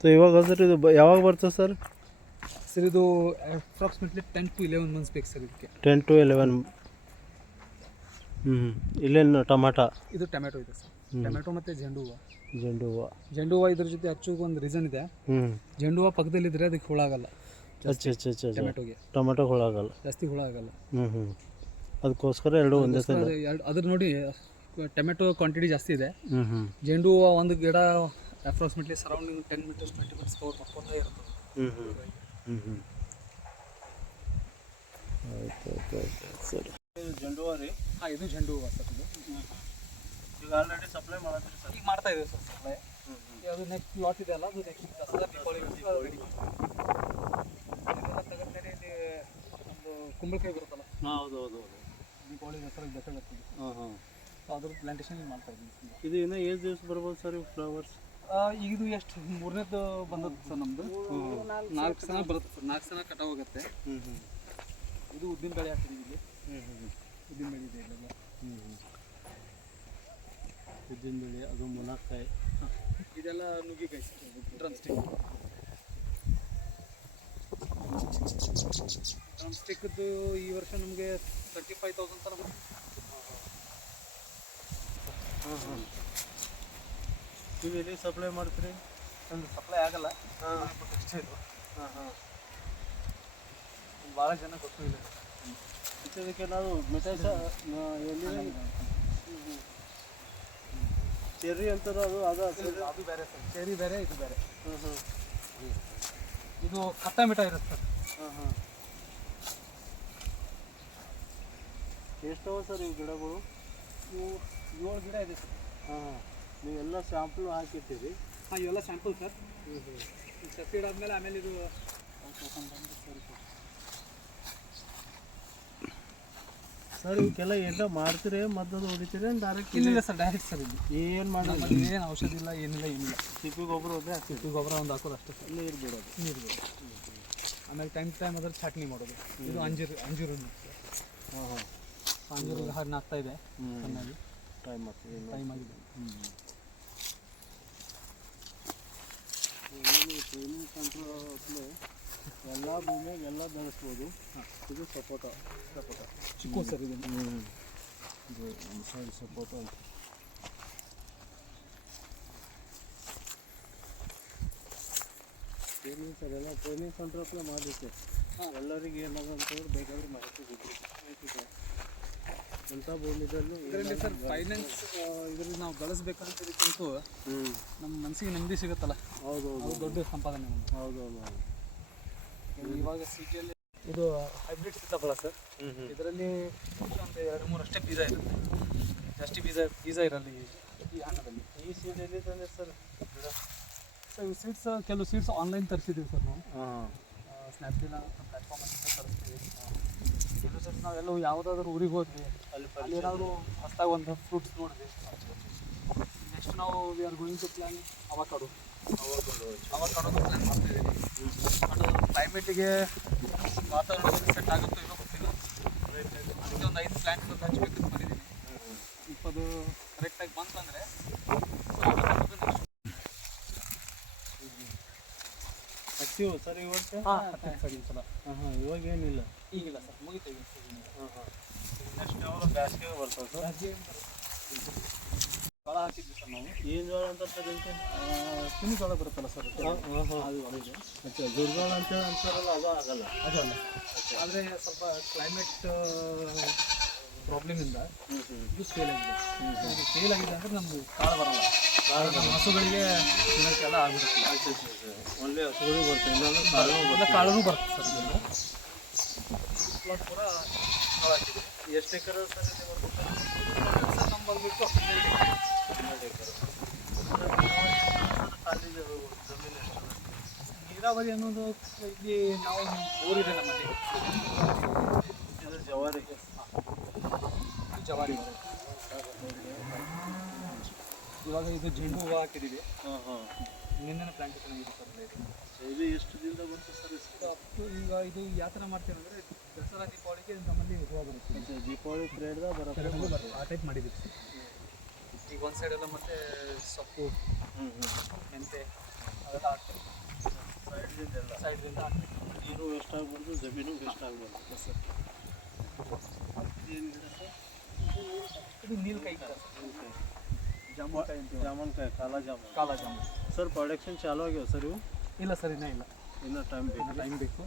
So ಇವಾಗ sir ಇದು ಯಾವಾಗ ಬರ್ತದೆ ಸರ್? ಸರ್ ಇದು approximately ten to eleven months ಬೇಕು ಸರ್ ಇದಕ್ಕೆ. ಟೆನ್ ಟು ಎಲೆವೆನ್ ಹ್ಞೂ ಇಲ್ಲೇನು ಟೊಮ್ಯಾಟೊ ಇದು ಟೊಮೆಟೊ ಇದೆ ಸರ್. ಟೊಮೆಟೊ ಮತ್ತು ಜೆಂಡು ಹೂವು ಜೆಂಡು ಹೂವು ಜೆಂಡು ಹೂವು ಇದ್ರ ಜೊತೆ ಹಚ್ಚೋಕೆ ಒಂದು ರೀಸನ್ ಇದೆ. ಹ್ಞೂ ಜೆಂಡು ಹೂವು ಪಕ್ಕದಲ್ಲಿದ್ದರೆ ಅದಕ್ಕೆ ಹುಳ ಆಗಲ್ಲ. ಅಚ್ಚ ಅಚ್ಚ ಅಚ್ಚ ಟೊಮೆಟೊಗೆ ಟೊಮೆಟೊ ಹುಳಾಗಲ್ಲ ಜಾಸ್ತಿ ಹುಳ ಆಗಲ್ಲ. ಹ್ಞೂ ಹ್ಞೂ ಅದಕ್ಕೋಸ್ಕರ ಎರಡು ಒಂದೇ ಸಲ. ಎರಡು ಅದ್ರ ನೋಡಿ ಟೊಮೆಟೊ ಕ್ವಾಂಟಿಟಿ ಜಾಸ್ತಿ ಇದೆ. ಹ್ಞೂ ಹ್ಞೂ ಜೆಂಡು ಹೂವು ಒಂದು ಗಿಡ approximately surrounding ten metres twenty metres cover ಮಾಡ್ಕೊತಾ ಇರ್ತದೆ ಹ್ಞೂ ಹ್ಞೂ ಹ್ಞೂ ಹ್ಞೂ ಆಯ್ತು ಆಯ್ತು ಆಯ್ತು. ಸರಿ. ಜೆಂಡು ಹೂವು ರೀ? ಹಾಂ ಇದು ಜೆಂಡು ಹೂವು ಸರ್ ಇದು. ಈಗ ಆಲ್ರೆಡಿ ಸಪ್ಲೈ ಮಾಡತ್ತೀರಿ ಸರ್? ಈಗ ಮಾಡ್ತಾ ಇದೆ ಸರ್ ಸಪ್ಲೈ ಅದು ನೆಕ್ಸ್ಟ್ ಲಾಟ್ ಇದೆ ಅಲ್ಲ ಅದು ನೆಕ್ಸ್ಟ್ ದಸರಾ ದೀಪಾವಳಿ ರೆಡಿ ತಗೊಂಡ್ಮೇಲೆ ಇಲ್ಲಿ ಒಂದು ಕುಂಬಳಕಾಯಿ ಬರುತ್ತಲ್ಲ. ಹಾಂ ಹೌದು ಹೌದು ಹೌದು. ದೀಪಾವಳಿ ದಸರಾ ದಸರಾ ಹಾಂ ಹಾಂ ಅದ್ರ ಪ್ಲಾಂಟೇಶನ್ ಮಾಡ್ತಾ ಇದ್ದೀನಿ. ಇದು ಇನ್ನೂ ಏಳು ದಿವಸ ಬರ್ಬೋದು ಸರ್ ಇವು ಫ್ಲವರ್ಸ್ ಈಗ ಇದು ಎಷ್ಟು? ಮೂರನೇದು ಬಂದದ್ದು ಸರ್ ನಮ್ದು. ನಾಲ್ಕು ಸಲ ಬರುತ್ತೆ ಸರ್. ನಾಲ್ಕು ಸಲ ಕಟಾವ್ ಹೋಗುತ್ತೆ ಇದು ಉದ್ದಿನ ಬೆಳೆ ಹಾಕ್ತೀವಿ ಇಲ್ಲಿ. ಉದ್ದಿನ ಬೆಳೆ ಇದೆ ಇಲ್ಲೆಲ್ಲ ಉದ್ದಿನ ಬೆಳೆ ಅದು ಮುನಕ್ಕಾಯಿ ಇದೆಲ್ಲ ನುಗ್ಗಿಕಾಯಿ ಡ್ರಮ್ ಸ್ಟಿಕ್ ಡ್ರಮ್ ಸ್ಟಿಕ್ದು ಈ ವರ್ಷ ನಮಗೆ ತರ್ಟಿ ಫೈವ್ ತೌಸಂಡ್ ತನಕ ಹ್ಞೂ ಹಾಂ ನೀವು ಎಲ್ಲಿ ಸಪ್ಲೈ ಮಾಡ್ತೀರಿ? ನಮ್ದು ಸಪ್ಲೈ ಆಗಲ್ಲ. ಹಾಂ. ಅಷ್ಟೇ ಇದು. ಹಾಂ ಹಾಂ. ಭಾಳ ಜನ ಗೊತ್ತೂ ಇಲ್ಲ ಇದಕ್ಕೆ ನಾವು ಸಹ ಎಲ್ಲಿ? ಚೆರ್ರಿ ಅಂತಾರ ಅದು ಅದು ಅದು ಬೇರೆ ಸರ್ ಚೆರ್ರಿ ಬೇರೆ ಇದು ಬೇರೆ. ಹ್ಞೂ ಹ್ಞೂ ಇದು ಖಟ್ಟ ಮಿಠಾಯಿ ಇರುತ್ತೆ ಸರ್. ಹಾಂ ಹಾಂ. ಎಷ್ಟವ ಸರ್ ಈ ಗಿಡಗಳು? ಇವು ಏಳು ಗಿಡ ಇದೆ ಸರ್. ಹಾಂ ನೀವು ನೀವೆಲ್ಲ ಸ್ಯಾಂಪಲ್ ಹಾಕಿರ್ತೀರಿ ಹಾಂ ಇವೆಲ್ಲ ಸ್ಯಾಂಪಲ್ ಸರ್. ಹ್ಞೂ ಹ್ಞೂ ಸಸಿ ಆದಮೇಲೆ ಆಮೇಲೆ ಇದು ಸರ್ ಇವಕ್ಕೆಲ್ಲ ಎಲ್ಲ ಮಾಡ್ತೀರಿ? ಮದ್ದದು ಹೊಡಿತೀರಿ ಡೈರೆಕ್ಟ್ ಇಲ್ಲ? ಸರ್ ಡೈರೆಕ್ಟ್ ಸರ್ ಇದು ಏನು ಮಾಡಿ ನಮ್ಮಲ್ಲಿ ಏನು ಔಷಧಿ ಇಲ್ಲ ಏನಿಲ್ಲ ಏನಿಲ್ಲ. ಸಿಪ್ಪಿ ಗೊಬ್ಬರ ಹೋದ್ರೆ ಸಿಪ್ಪಿ ಗೊಬ್ಬರ ಒಂದು ಹಾಕೋದು ಅಷ್ಟೇ ಸರ್. ನೀರು ಬಿಡೋದು. ನೀರು ಬಿಡೋದು. ಆಮೇಲೆ ಟೈಮ್ ಟೈಮ್ ಅದ್ರ ಚಟ್ನಿ ಮಾಡೋದು. ಇದು ಅಂಜೂರು ಅಂಜೂರು ಹಾಂ ಹಾಂ ಅಂಜೂರು ಹಣ್ಣು ಆಗ್ತಾ ಇದೆ. ಚೆನ್ನಾಗಿ. ಟೈಮ್ ಆಗ್ತದೆ ಟೈಮ್ ಆಗಿದೆ ಟ್ರೈನಿಂಗ್ ಸೆಂಟ್ರ್ ಎಲ್ಲ ಭೂಮಿಯಾಗ ಎಲ್ಲ ಬೆಳೆಸ್ಬೋದು ಇದು ಸಪೋಟ ಸಪೋಟ ಚಿಕ್ಕ ಸರ್ ಇದು ಇದು ಸಪೋಟ ಅಂತ ಟ್ರೈನಿಂಗ್ ಸರ್ ಎಲ್ಲ ಟ್ರೈನಿಂಗ್ ಹತ್ರ ಮಾಡಿದ್ದೆ ಎಲ್ಲರಿಗೆ ಏನಾದ್ರು ಅಂತಂದ್ರೆ ಬೇಕಾದ್ರೆ ಮಾಹಿತಿ ಸಿಗುತ್ತೆ ಎಂಥ ಭೂಮಿದಲ್ಲೂ ಇದರಲ್ಲಿ ಸರ್ ಫೈನಾನ್ಸ್ ಇದರಲ್ಲಿ ನಾವು ಬಳಸ್ಬೇಕಂತ ಇದಕ್ಕಂತೂ ನಮ್ಮ ಮನಸ್ಸಿಗೆ ನೆಮ್ಮದಿ ಸಿಗುತ್ತಲ್ಲ? ಹೌದು ಹೌದು ದೊಡ್ಡ ಸಂಪಾದನೆ ಹೌದು ಹೌದು ಹೌದು ಇವಾಗ ಸಿಟಿಯಲ್ಲಿ ಇದು ಹೈಬ್ರಿಡ್ ಸಿಗ್ತಾವಲ್ಲ ಸರ್? ಇದರಲ್ಲಿ ಒಂದು ಎರಡು ಮೂರು ಅಷ್ಟೇ ಬೀಜ ಇರುತ್ತೆ. ಜಾಸ್ತಿ ಬೀಜ ಬೀಜ ಇರಲ್ಲ ಈ ಹಣ್ಣದಲ್ಲಿ ಈ ಸೀಡ್ ಎಲ್ಲಿ ತಂದೆ ಸರ್? ಸರ್ ಈ ಸೀಡ್ಸ್ ಕೆಲವು ಸೀಡ್ಸ್ ಆನ್ಲೈನ್ ತರಿಸಿದ್ದೀವಿ ಸರ್ ನಾವು. ಸ್ನ್ಯಾಪ್ಡೀಲ್ ಅಂತ ಪ್ಲ್ಯಾಟ್ಫಾರ್ಮ್ ಅಂತ ತರಿಸ್ತೀವಿ ಸೀಡ್ಸ್ ನಾವೆಲ್ಲೋ ಯಾವುದಾದ್ರೂ ಊರಿಗೆ ಹೋದ್ವಿ ಅಲ್ಲಿ ಅಲ್ಲಿ ಏನಾದರೂ ಹೊಸ್ದಾಗಿ ಒಂದು ಫ್ರೂಟ್ಸ್ ನೋಡಿದ್ವಿ. ನೆಕ್ಸ್ಟ್ ನಾವು we are going to plan avocado ಅವಕಾಡೋದು plan ಮಾಡ್ತಿದ್ದೀನಿ ಬಟ್ ಕ್ಲೈಮೇಟಿಗೆ ವಾತಾವರಣ ಸೆಟ್ ಆಗುತ್ತೋ ಏನೋ ಗೊತ್ತಿಲ್ಲ. ಅದಕ್ಕೆ ಒಂದು ಐದು ಪ್ಲ್ಯಾಂಟ್ಸ್ ಹಚ್ಚಬೇಕು ಅಂತ ಮಾಡಿದ್ದೀನಿ if ಅದು ಕರೆಕ್ಟಾಗಿ ಬಂತಂದರೆ ಹಚ್ಚಿವು ಸರ್ ಈ ವರ್ಷ? ಹಾ, ಸರ್ ಸಲ ಹಾಂ ಹಾಂ. ಇವಾಗ ಏನಿಲ್ಲ. ಈಗಿಲ್ಲ ಸರ್ ಮುಗಿತಾ ಈಗ ಹಾಂ ಹಾಂ. ನೆಕ್ಸ್ಟ್ ಯಾವಾಗ ಬ್ಯಾಸ್ಗೆ ಬರ್ತದೆ ಸರ್? ಜೋಳ ಹಾಕಿದ್ವಿ ಸರ್ ನಾವು. ಏನು ಜೋಳ ಅಂತ ತಿನ್ನಿ ಜೋಳ ಬರುತ್ತಲ್ಲ ಸರ್ ಹಾಂ ಹಾಂ ಹಾಂ. ಅದು ಅಚ್ಚಾ ಅಂತೇಳಿ ಅಂತಾರಲ್ಲ ಅದು ಆಗಲ್ಲ. ಅದಲ್ಲ ಆದರೆ ಸ್ವಲ್ಪ ಕ್ಲೈಮೇಟ್ ಪ್ರಾಬ್ಲಮಿಂದ ಇದು ಫೇಲ್ ಆಗಿದೆ. ಇದು ಫೇಲ್ ಆಗಿದೆ ಅಂದರೆ ನಮ್ಮದು ಕಾಳು ಬರಲ್ಲ. ಕಾಳು ನಮ್ಮ ಹಸುಗಳಿಗೆ ತಿನ್ನೋಕ್ಕೆಲ್ಲ ಆಗಿರುತ್ತೆ ಒಳ್ಳೆ ಹಸುಗಳು ಬರುತ್ತೆ ಇಲ್ಲಾಂದ್ರೆ ಕಾಳು ಎಲ್ಲ ಕಾಳು ಬರುತ್ತೆ ಸರ್ ಇದರಿಂದ. ಪ್ಲಾಟ್ ಕೂಡ ಎಷ್ಟು ಎಕರೆ ಸರ್ ಇಲ್ಲಿ ನಮ್ಮ ಬಂದ್ಬಿಟ್ಟು ಹನ್ನೆರಡು ಎಕರೆ. ಖಾಲಿ ಜಮೀನು ಎಷ್ಟು ನೀರಾವರಿ ಅನ್ನೋದು ಇಲ್ಲಿ ನಾವು ಊರಿದೆ ನಮ್ಮಲ್ಲಿ ಇದು ಜವಾರಿ ಇವಾಗ ಇದು ಜೆಂಡು ಹೂವು ಹಾಕಿದ್ದೀವಿ ಹಾಂ ಹಾಂ. ನಿನ್ನೆ ಪ್ಲಾಂಟೇಶನ್ ಆಗಿದೆ ಸರ್. ಇದು ಎಷ್ಟು ದಿನದ ಬಂತು ಸರ್ to ಈಗ ಇದು ಯಾವ ಥರ ಮಾಡ್ತೀವಿ ಅಂದರೆ ದಸರಾ ದೀಪಾವಳಿಗೆ ನಮ್ಮಲ್ಲಿ ಹೂವು ಬರುತ್ತೆ. ದೀಪಾವಳಿ ಪೀರಿಯಡ್ದಾಗ ಬರೋ ಬರುತ್ತೆ ಆ ಟೈಪ್ ಮಾಡಿದ್ದೀವಿ ಸರ್. ಈಗ ಒಂದು ಸೈಡೆಲ್ಲ ಮತ್ತೆ ಸೊಪ್ಪು ಹ್ಞೂ ಹ್ಞೂ ಮೆಂತೆ ಅದೆಲ್ಲ ಹಾಕ್ತೀವಿ. ಸೈಡ್ಲಿಂದೆಲ್ಲ ಸೈಡ್ರಿಂದ ಹಾಕ್ತೀವಿ. ನೀರು ವೇಸ್ಟ್ ಆಗ್ಬಾರ್ದು ಜಮೀನು ವೇಸ್ಟ್ ಆಗ್ಬಾರ್ದು ಸರ್ ಏನು ಇದು ನೀಲಕಾಯಿ ಜಾಮೂನ್ಕಾಯಿ ಅಂತೀವಿ ಜಾಮೂನ್ಕಾಯಿ ಕಾಲ ಜಾಮೂನ್. ಕಾಲ ಜಾಮೂನ್. ಸರ್ ಪ್ರೊಡಕ್ಷನ್ ಚಾಲು ಆಗ್ಯಾವ ಸರ್ ಇವು? ಇಲ್ಲ ಸರ್ ಇನ್ನೂ ಇಲ್ಲ. ಇನ್ನೂ ಟೈಮ್ ಬೇಕು. ಟೈಮ್ ಬೇಕು.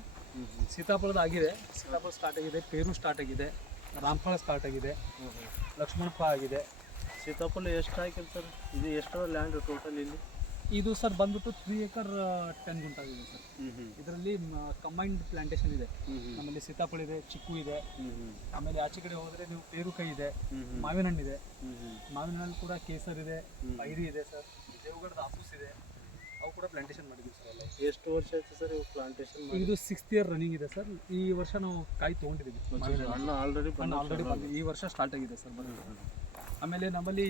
ಸೀತಾಫಲದ ಆಗಿದೆ. ಸೀತಾಫಲ ಸ್ಟಾರ್ಟ್ ಆಗಿದೆ ಪೇರು ಸ್ಟಾರ್ಟ್ ಆಗಿದೆ ರಾಮಫಲ ಸ್ಟಾರ್ಟ್ ಆಗಿದೆ ಲಕ್ಷ್ಮಣ ಫಲ ಆಗಿದೆ. ಸೀತಾಫಲ ಎಷ್ಟು ಹಾಕಿರಿ ಸರ್? ಇದು ಎಷ್ಟು ಲ್ಯಾಂಡ್ ಟೋಟಲ್ ಇಲ್ಲಿ? ಇದು ಸರ್ ಬಂದ್ಬಿಟ್ಟು ತ್ರೀ ಏಕರ್ ಟೆನ್ ಗುಂಟಾಗಿದೆ ಸರ್. ಇದರಲ್ಲಿ ಕಂಬೈನ್ಡ್ ಪ್ಲಾಂಟೇಶನ್ ಇದೆ. ನಮ್ಮಲ್ಲಿ ಸೀತಾಫಲ ಇದೆ ಚಿಕ್ಕು ಇದೆ. ಆಮೇಲೆ ಆಚೆ ಕಡೆ ಹೋದ್ರೆ ನೀವು ಪೇರುಕಾಯಿ ಇದೆ ಮಾವಿನ ಹಣ್ಣು ಇದೆ. ಮಾವಿನ ಹಣ್ಣು ಕೂಡ ಕೇಸರ್ ಇದೆ ಐರಿ ಪೈರಿ ಇದೆ ಸರ್. ದೇವಗಡದ ಆಫೂಸ್ ಇದೆ. ಅವು ಕೂಡ ಪ್ಲಾಂಟೇಶನ್ ಮಾಡಿದ್ವಿ ಸರ್ ಎಲ್ಲ ಎಷ್ಟು ವರ್ಷ ಆಯ್ತು ಸರ್ ಇವು ಪ್ಲಾಂಟೇಶನ್ ಇದು ಸಿಕ್ಸ್ತ್ ಇಯರ್ ರನ್ನಿಂಗ್ ಇದೆ ಸರ್. ಈ ವರ್ಷ ನಾವು ಕಾಯಿ ತೊಗೊಂಡಿದ್ದೀವಿ. ಹಣ್ಣು ಆಲ್ರೆಡಿ ಹಣ್ಣು ಆಲ್ರೆಡಿ ಈ ವರ್ಷ ಸ್ಟಾರ್ಟ್ ಆಗಿದೆ ಸರ್ ಬರೋದು ಆಮೇಲೆ ನಮ್ಮಲ್ಲಿ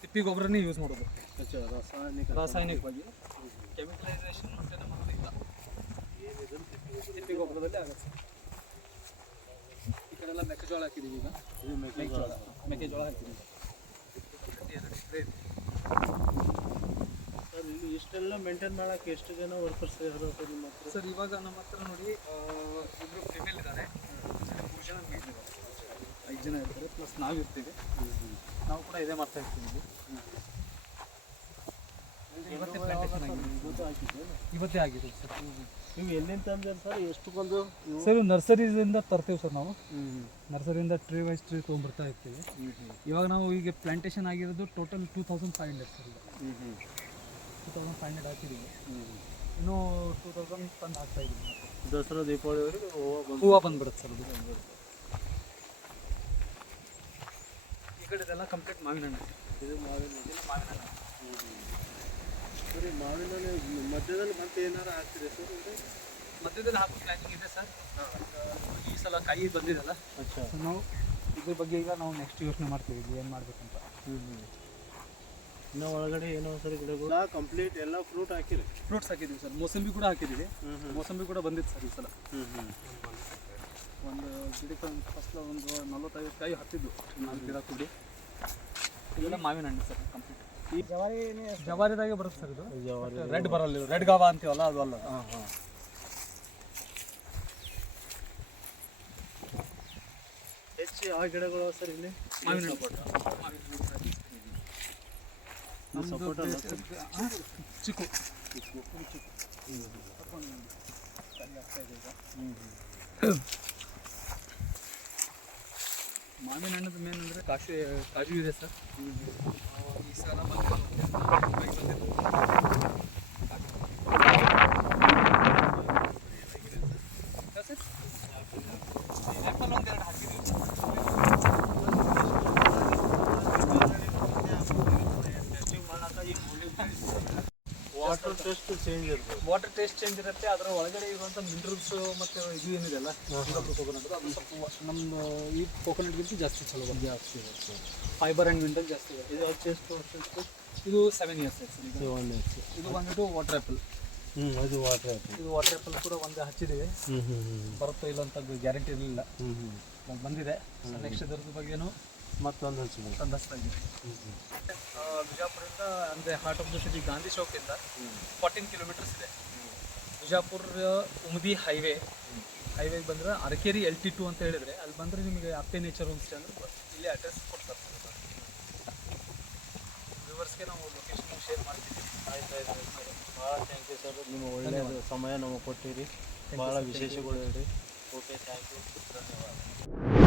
ತಿಪ್ಪಿ ಗೊಬ್ಬರನೇ ಯೂಸ್ ಮಾಡೋದು. ರಾಸಾಯನಿಕ ರಾಸಾಯನಿಕವಾಗಿ. ಕೆಮಿಕಲೈಸೇಷನ್ ಮತ್ತೆ ನಮ್ಮಲ್ಲಿ ಇಲ್ಲ. ತಿಪ್ಪಿ ಗೊಬ್ಬರದಲ್ಲಿ ಆಗುತ್ತೆ. ಈ ಕಡೆ ಎಲ್ಲ ಮೆಕ್ಕೆಜೋಳ ಹಾಕಿದ್ದೀವಿ ಈಗ. ಇದು ಮೆಕ್ಕೆಜೋಳ. ಮೆಕ್ಕೆಜೋಳ ಹಾಕಿದ್ದೀವಿ. ಸರ್ ಇಲ್ಲಿ ಇಷ್ಟೆಲ್ಲ ಮೇಂಟೈನ್ ಮಾಡೋಕ್ಕೆ ಎಷ್ಟು ಜನ ವರ್ಕರ್ಸ್ ಸರ್ ನಿಮ್ಮ ಹತ್ರ? ಸರ್ ಇವಾಗ ನಮ್ಮ ಹತ್ರ ನೋಡಿ ಇಬ್ಬರು ಫೀಮೇಲ್ ಇದ್ದಾರೆ. ಮೂರು ಜನ ಮೇಲ್ ಇದ್ದಾರೆ ಐದು ಜನ ಇರ್ತಾರೆ ಪ್ಲಸ್ ನಾವು ಇರ್ತೀವಿ ನಾವು ಕೂಡ ಇದೇ ಮಾಡ್ತಾ ಇರ್ತೀವಿ. ಇವತ್ತೇ ಪ್ಲಾಂಟೇಶನ್ ಆಗಿದೆ ಇವತ್ತೇ ಆಗಿದೆ ಸರ್. ನೀವು ಎಲ್ಲಿಂದ ತಂದ್ರೆ ಸರ್? ಎಷ್ಟು ಬಂದು ಇವು? ಸರ್ ನರ್ಸರಿಯಿಂದ ತರ್ತೀವಿ ಸರ್ ನಾವು. ನರ್ಸರಿಯಿಂದ ಟ್ರೀ ವೈಸ್ ಟ್ರೀ ತೊಗೊಂಡ್ಬರ್ತಾ ಇರ್ತೀವಿ. ಇವಾಗ ನಾವು ಈಗ ಪ್ಲಾಂಟೇಶನ್ ಆಗಿರೋದು total two thousand five hundred sir two thousand five hundred ಹಾಕಿದ್ದೀವಿ. ಇನ್ನೂ ಟೂ ತೌಸಂಡ್ ತಂದು ಹಾಕ್ತಾ ಇದ್ದೀವಿ. ದಸರಾ ದೀಪಾವಳಿವರೆಗೆ ಹೂವು ಹೂವು ಬಂದ್ಬಿಡುತ್ತೆ ಸರ್ ಅದು. ಈ ಕಡೆದೆಲ್ಲ ಕಂಪ್ಲೀಟ್ ಮಾವಿನ ಹಣ್ಣು ಇದು ಮಾವಿನ ಹಣ್ಣು. ಇದು ಮಾವಿನ ಹಣ್ಣು. ಸರಿ ಮಾವಿನ ಹಣ್ಣು ಮಧ್ಯದಲ್ಲಿ ಮತ್ತೆ ಏನಾರು ಹಾಕ್ತೀರಿ ಸರ್? ಇದು? ಮಧ್ಯದಲ್ಲಿ ಹಾಕೋ ಪ್ಲಾನಿಂಗ್ ಇದೆ ಸರ್. ಈ ಸಲ ಕಾಯಿ ಬಂದಿರಲ್ಲ ಅಚ್ಚಾ. ಸೊ ನಾವು ಇದ್ರ ಬಗ್ಗೆ ಈಗ ನಾವು ನೆಕ್ಸ್ಟ್ ಯೋಚನೆ ಮಾಡ್ತೀವಿ ಏನು ಮಾಡ್ಬೇಕಂತ. ಇನ್ನು ಒಳಗಡೆ ಏನೋ ಸರಿ ಗಿಡಗಳು? ಕಂಪ್ಲೀಟ್ ಎಲ್ಲ ಫ್ರೂಟ್ ಹಾಕಿರಿ ಫ್ರೂಟ್ಸ್ ಹಾಕಿದ್ದೀವಿ ಸರ್. ಮೋಸಂಬಿ ಕೂಡ ಹಾಕಿದ್ದೀವಿ. ಮೋಸಂಬಿ ಕೂಡ ಬಂದಿತ್ತು ಸರ್ ಈ ಸಲ. ಹ್ಞೂ ಹ್ಞೂ ಒಂದು ಗಿಡಕ್ಕೆ ಒಂದು ಫಸ್ಟ್ ಒಂದು ನಲ್ವತ್ತೈದು ಕಾಯಿ ಹತ್ತಿದ್ದು ನಾಲ್ಕು ಗಿಡ ಕೂಡಿ. ಇದೆಲ್ಲ ಮಾವಿನ ಹಣ್ಣು ಸರ್ ಕಂಪ್ಲೀಟ್ ಈ ಜವಾರಿ ಜವಾರಿದಾಗೆ ಬರುತ್ತೆ ಸರ್ ಇದು. ಜವಾರಿ ರೆಡ್ ಬರಲ್ಲ ಇದು. ರೆಡ್ ಗಾವ ಅಂತೀವಲ್ಲ ಅದು ಅಲ್ಲ. ಹಾಂ ಹಾಂ. ಹೆಚ್ಚು ಯಾವ ಗಿಡಗಳು ಸರ್ ಇಲ್ಲಿ? ಮಾವಿನ ಹಣ್ಣು. ಸಪೋಟ. ಚಿಕ್ಕು. ಚಿಕ್ಕು. ಮಾವಿನ ಹಣ್ಣದ ಮೇನ್ ಅಂದರೆ ಕಾಶಿ ಕಾಜು ಇದೆ ಸರ್. ಈ ಸಲ ಆ್ಯಪಲ್ ಒಂದೆರಡು ಹಾಕಿದ್ದೀವಿ ವಾಟರ್ ಟೆಸ್ಟ್ ಚೇಂಜ್ ಇರ್ಬೋದು. ವಾಟರ್ ಟೇಸ್ಟ್ ಚೇಂಜ್ ಇರುತ್ತೆ ಅದರ ಒಳಗಡೆ ಇರುವಂಥ ಮಿನರಲ್ಸ್ ಮತ್ತು ಇದು ಏನಿದೆ ಅಲ್ಲ ಕೋಕೋನಟ್ ಅದು ಸ್ವಲ್ಪ ನಮ್ಮ ಈ ಕೋಕೋನಟ್ಗಿಂತ ಜಾಸ್ತಿ ಚಲೋ ಜಾಸ್ತಿ ಇರುತ್ತೆ. ಫೈಬರ್ ಆ್ಯಂಡ್ ಮಿನರಲ್ ಜಾಸ್ತಿ ಇದೆ ಇದು ಎಷ್ಟು ಇದು ಸೆವೆನ್ ಇಯರ್ಸ್ ಸರ್ ಈಗ ಒನ್ ಇಯರ್ಸ್ ಇದು ಬಂದ್ಬಿಟ್ಟು ವಾಟರ್ ಆ್ಯಪಲ್ ಹ್ಞೂ ಅದು ವಾಟರ್ ಆ್ಯಪಲ್ ಇದು ವಾಟರ್ ಆ್ಯಪಲ್ ಕೂಡ ಒಂದು ಹಚ್ಚಿದ್ದೀವಿ ಬರುತ್ತೋ ಇಲ್ಲ ಅಂತ ಗ್ಯಾರಂಟಿ ಇರಲಿಲ್ಲ. ಹ್ಞೂ ಹ್ಞೂ ಬಂದಿದೆ. ನೆಕ್ಸ್ಟ್ ಇದ್ರದ್ದು ಬಗ್ಗೆನೂ ಮತ್ತೊಂದು ಒಂದು ಹ್ಞೂ ಆ, ಬಿಜಾಪುರದಿಂದ ಅಂದರೆ heart of the city Gandhi ಚೌಕಿಂದ fourteen kilometres ಇದೆ. ಬಿಜಾಪುರ ಉಮದಿ ಹೈವೇ ಹೈವೇಗೆ ಬಂದ್ರೆ ಅರಕೇರಿ ಎಲ್ ಟಿ ಟು ಅಂತ ಹೇಳಿದ್ರೆ ಅಲ್ಲಿ ಬಂದರೆ ನಿಮಗೆ ಅಪ್ಪೆ ನೇಚರ್ ಹೋಮ್ ಸ್ಟೇ ಅಂದರೆ ಇಲ್ಲಿ ಅಡ್ರೆಸ್ ಕೊಡ್ತಾರೆ. ವ್ಯೂವರ್ಸ್ಗೆ ನಾವು ಲೊಕೇಶನ್ ಶೇರ್ ಮಾಡ್ತೀವಿ. ಆಯ್ತು ಆಯ್ತು ಆಯ್ತು ಭಾಳ ಥ್ಯಾಂಕ್ ಯು ಸರ್ ನಿಮ್ಮ ಒಳ್ಳೆಯ ಸಮಯ ನಮಗೆ ಕೊಟ್ಟಿರಿ. ಭಾಳ ವಿಶೇಷಗಳು ಹೇಳಿ ಓಕೆ ಥ್ಯಾಂಕ್ ಯು ಧನ್ಯವಾದ.